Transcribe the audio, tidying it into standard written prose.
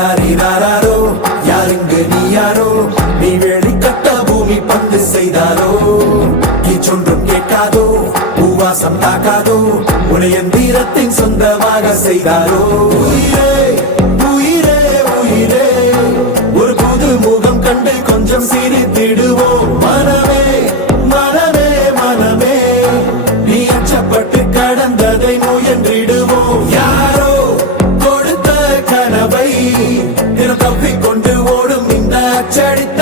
ராராரோ யாருங்கு நீ யாரோ நீ வேலி கட்ட பூமி பந்து செய்தாரோ சொன்றும் கேட்காதோ பூவாசம் தாக்காதோ உனைய தீரத்தின் சொந்தமாக செய்தாரோ உயிரே உயிரே உயிரே ஒரு புது முகம் கண்டு கொஞ்சம் சிரித்திடுவோம் மனமே மனமே மனமே நீ அச்சப்பட்டு கடந்ததை முயன்றிடுவோம் யாரோ கொடுத்த கனவை தினம் தப்பிக்கொண்டு ஓடும் இந்த அச்சடித்த